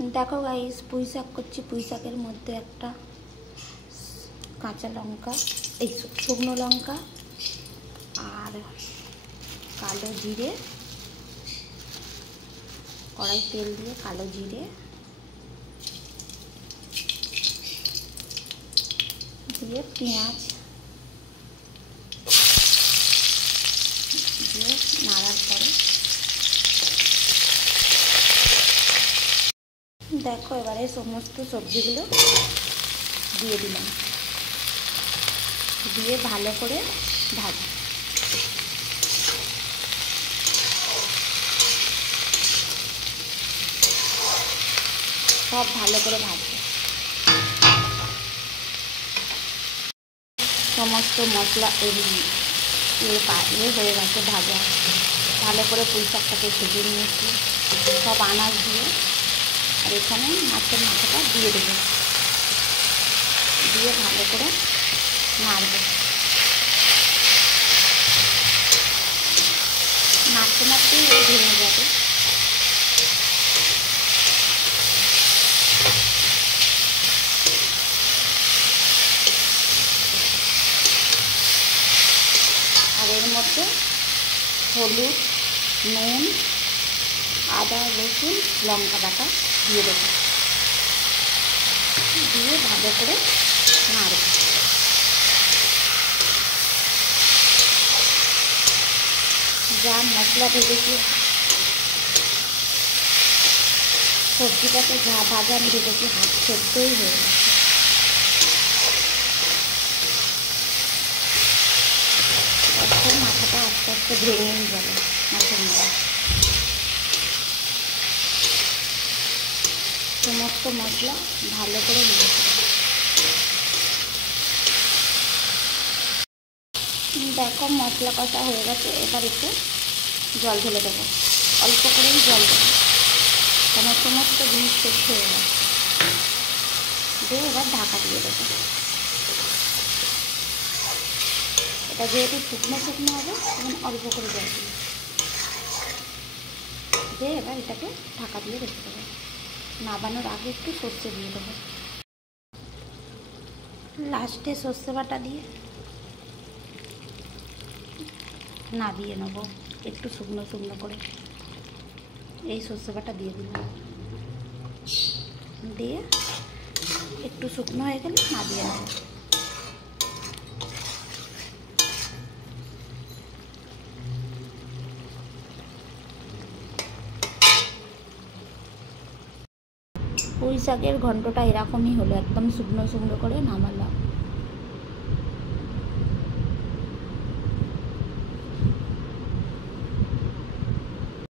देखो गाइस पुई शाक करছি पुई শাকের মধ্যে একটা কাঁচা লঙ্কা এই শুকনো লঙ্কা আর কালো জিরে কড়াই তেল দিয়ে কালো জিরে দিয়ে পেঁয়াজ দিয়ে নাড়ার পরে देखो এবারে সমস্ত সবজিগুলো দিয়ে দিলাম দিয়ে ভালো করে ভাজো সব ভালো করে ভাজো সমস্ত মশলা হয়ে গেছে ভাজা ভালো করে পুঁই শাকটাকে ভেজে নিয়েছি সব আনাজ দিয়ে আর এখানে মাছের মাথাটা দিয়ে দেবো দিয়ে ভালো করে নাড়ব নাড়তে নাড়তেই ভেঙে যাবে আর এর মধ্যে হলুদ নুন আদা রসুন লঙ্কা বাটা দিয়ে দেবো দিয়ে ভালো করে নাড়ব যা মশলা ভেজেছি সবজিটাকে যা ভাজা আমি ভেজেছি হাত সেদ্ধই হয়ে গেছে এখন মাথাটা আস্তে আস্তে ভেঙেই যাবে মাছের মাথা সমস্ত মশলা ভালো করে মিশিয়ে দেখো মশলা কষা হয়ে গেছে এবার একটু জল ঢেলে দেবো অল্প করেই জল দেবো কেন সমস্ত জিনিস সেদ্ধ হয়ে গেছে দিয়ে এবার ঢাকা দিয়ে দেবো এটা যেহেতু শুকনো শুকনো হবে তখন অল্প করে জল দেবো দিয়ে এবার এটাকে ঢাকা দিয়ে রেখে দেবো নাবানোর আগে একটু সর্ষে দিয়ে দেবো লাস্টে সর্ষে বাটা দিয়ে নাবিয়ে নেব একটু শুকনো শুকনো করে এই সর্ষে বাটা দিয়ে দিলাম দিয়ে একটু শুকনো হয়ে গেলে নাবিয়ে নেব পুঁই শাকের ঘন্টটা এরকমই হলো একদম শুকনো শুকনো করে নামালাম